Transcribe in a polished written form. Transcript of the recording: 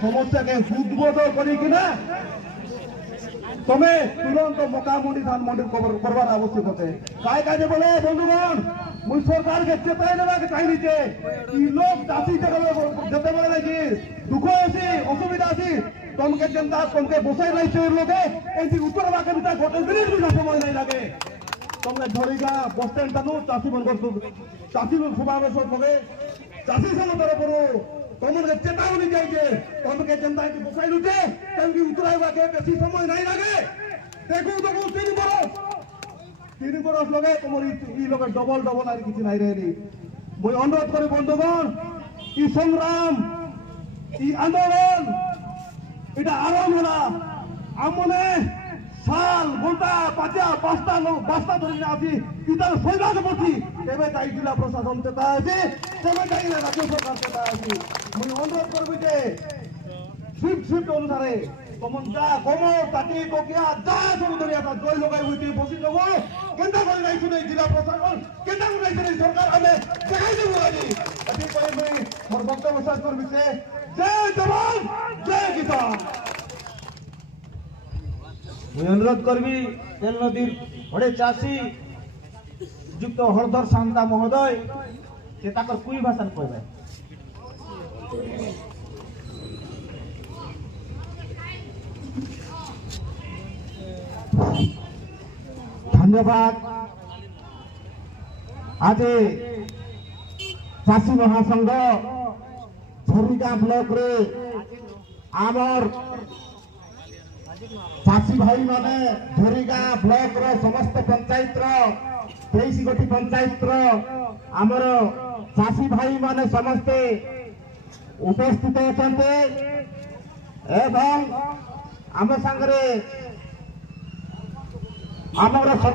समस्या के उद्बोध करिकिना तमे तुरंत मोकामुंडी धान मंडी करवार आवश्यक है काय काजे बोले बंधुगण मुई सरकार के चेताई देवा के चाहिए जे ई लोग चासी जते बोले कि दुख आसी असुविधा आसी तमके जनता तमके बसाई नहीं छे लोगे एंती उत्तर वाके बिता गोटे मिनिट भी समय नहीं लागे तमके धरिगा बस स्टैंड तानु चासी मन कर चासी लोग समावेश होगे चासी संग तरफ तमके चेतावनी जाइए तमके जनता की बसाई लुटे तमके उतरावा के बेसी समय नहीं लागे देखो तो 3 बरस लगे तुम ई लगे डबल डबल आर किसी नहीं रही मुई अनुरोध करी बंधुगण ई संग्राम ई आंदोलन इटा आरंभ होला आमने साल घंटा पाचा बास्ता धरी आसी इतार सैला के पड़ती तेबे ताई जिला प्रशासन चेता आसी तेबे ताई राज्य सरकार चेता आसी मुई अनुरोध करबी जे शिफ्ट अनुसारे तमन जा कमो ताती कोकिया जा सब धरी आता जय लगाई हुई बसी लगो केंदा कर नहीं सुने जिला प्रशासन केंदा कर नहीं सुने सरकार हमें जगाई देबो আজি अति कोई मैं मोर वक्तव्य शेष करबी से जय जवान जय किसान मुझे अनुरोध करबी तेल नदी बड़े चाषी युक्त हरधर शांता महोदय से ताकर कोई भाषण कहबे धन्यवाद आज चाषी महासंघ झरिगा ब्लॉक रे आमर चाषी भाई माने झरिगा ब्लॉक रो समस्त पंचायत रो 23 गोटी पंचायत रो आमर चाषी भाई माने समस्ते उपस्थित होते एवं आम संगरे आमर